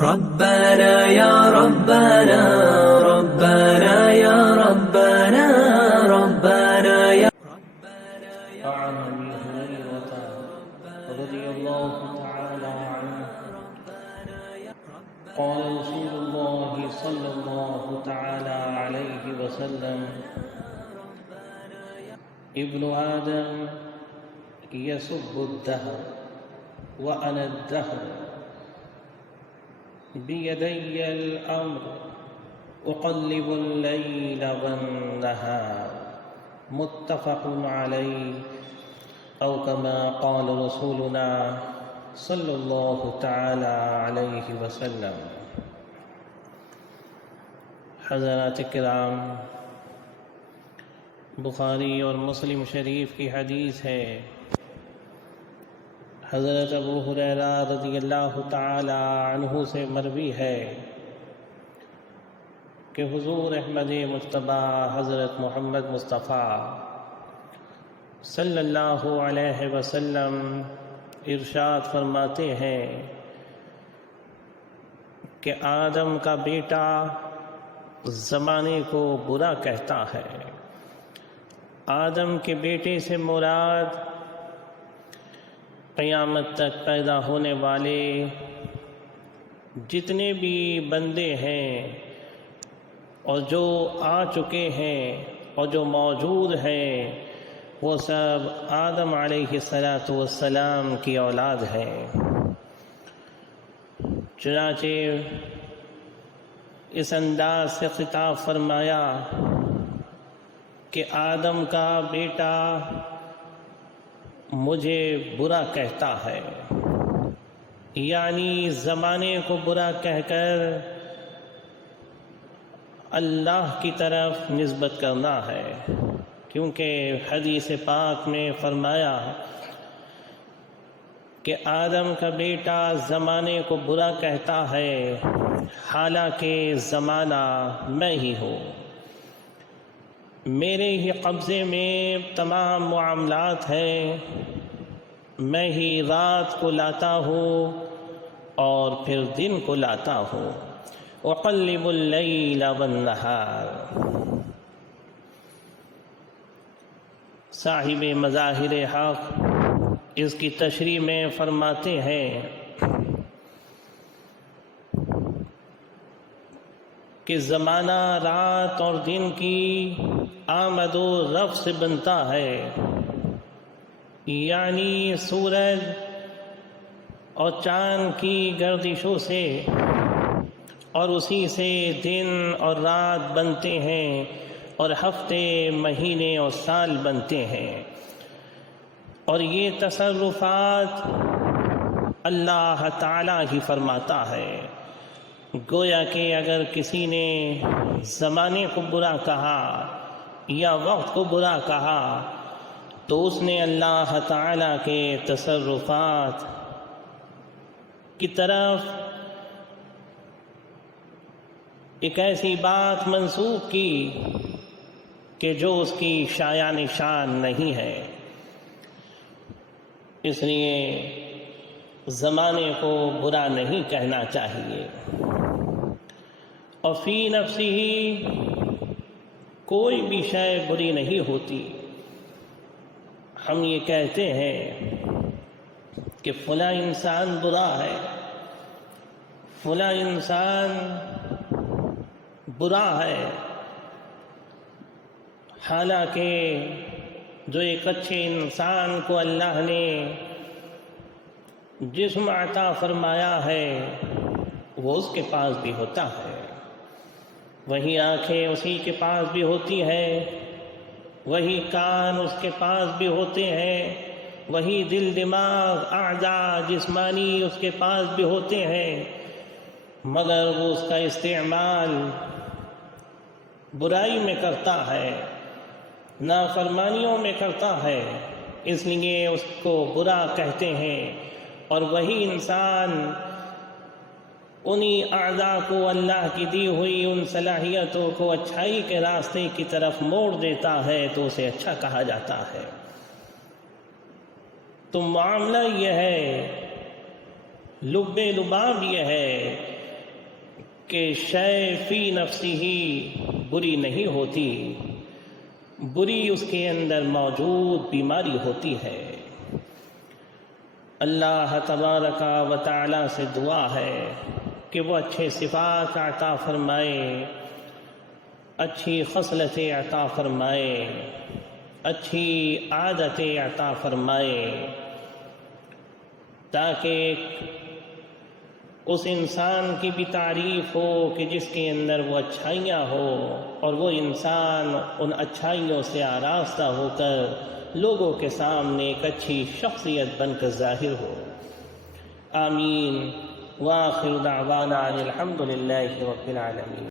ربنا يا ربنا ربنا يا ربنا ربنا يا عن ابي هريره رضي الله تعالى عنه قال رسول الله صلى الله تعالى عليه وسلم ابن آدم يسب الدهر وأنا الدهر بيدي الأمر أقلب الليل والنهار متفق عليه أو كما قال رسولنا صلی اللہ تعالی علیہ وسلم۔ حضرات کرام، بخاری اور مسلم شریف کی حدیث ہے، حضرت ابو ہریرہ رضی اللہ تعالی عنہ سے مروی ہے کہ حضور احمد مجتبی حضرت محمد مصطفیٰ صلی اللہ علیہ وسلم ارشاد فرماتے ہیں کہ آدم کا بیٹا زمانے کو برا کہتا ہے۔ آدم کے بیٹے سے مراد قیامت تک پیدا ہونے والے جتنے بھی بندے ہیں اور جو آ چکے ہیں اور جو موجود ہیں، وہ سب آدم علیہ السلام کی اولاد ہیں۔ چنانچہ اس انداز سے خطاب فرمایا کہ آدم کا بیٹا مجھے برا کہتا ہے، یعنی زمانے کو برا کہہ کر اللہ کی طرف نسبت کرنا ہے، کیونکہ حدیث پاک میں فرمایا کہ آدم کا بیٹا زمانے کو برا کہتا ہے، حالانکہ زمانہ میں ہی ہوں، میرے ہی قبضے میں تمام معاملات ہیں، میں ہی رات کو لاتا ہوں اور پھر دن کو لاتا ہوں، وَقَلِّبُ اللَّيْلَ وَالنَّهَارِ۔ صاحب مظاہر حق اس کی تشریح میں فرماتے ہیں کہ زمانہ رات اور دن کی آمد و رفع سے بنتا ہے، یعنی سورج اور چاند کی گردشوں سے، اور اسی سے دن اور رات بنتے ہیں، اور ہفتے، مہینے اور سال بنتے ہیں، اور یہ تصرفات اللہ تعالیٰ ہی فرماتا ہے۔ گویا کہ اگر کسی نے زمانے کو برا کہا یا وقت کو برا کہا تو اس نے اللہ تعالیٰ کے تصرفات کی طرف ایک ایسی بات منسوب کی کہ جو اس کی شایان شان نہیں ہے۔ اس لیے زمانے کو برا نہیں کہنا چاہیے، اور فی نفسی ہی کوئی بھی شے بری نہیں ہوتی۔ ہم یہ کہتے ہیں کہ فلاں انسان برا ہے، فلاں انسان برا ہے، حالانکہ جو ایک اچھے انسان کو اللہ نے جسم عطا فرمایا ہے وہ اس کے پاس بھی ہوتا ہے، وہی آنکھیں اسی کے پاس بھی ہوتی ہیں، وہی کان اس کے پاس بھی ہوتے ہیں، وہی دل، دماغ، اعضاء جسمانی اس کے پاس بھی ہوتے ہیں، مگر وہ اس کا استعمال برائی میں کرتا ہے، نافرمانیوں میں کرتا ہے، اس لیے اس کو برا کہتے ہیں۔ اور وہی انسان انہی اعضاء کو، اللہ کی دی ہوئی ان صلاحیتوں کو اچھائی کے راستے کی طرف موڑ دیتا ہے تو اسے اچھا کہا جاتا ہے۔ تو معاملہ یہ ہے، لب لباب یہ ہے کہ شے فی نفسی ہی بری نہیں ہوتی، بری اس کے اندر موجود بیماری ہوتی ہے۔ اللہ تبارک و تعالی سے دعا ہے کہ وہ اچھے صفات عطا فرمائے، اچھی خصلتیں عطا فرمائے، اچھی عادتیں عطا فرمائے، تاکہ اس انسان کی بھی تعریف ہو کہ جس کے اندر وہ اچھائیاں ہو، اور وہ انسان ان اچھائیوں سے آراستہ ہو کر لوگوں کے سامنے ایک اچھی شخصیت بن کر ظاہر ہو۔ آمین۔ وآخر دعوانا الحمد للہ رب العالمین۔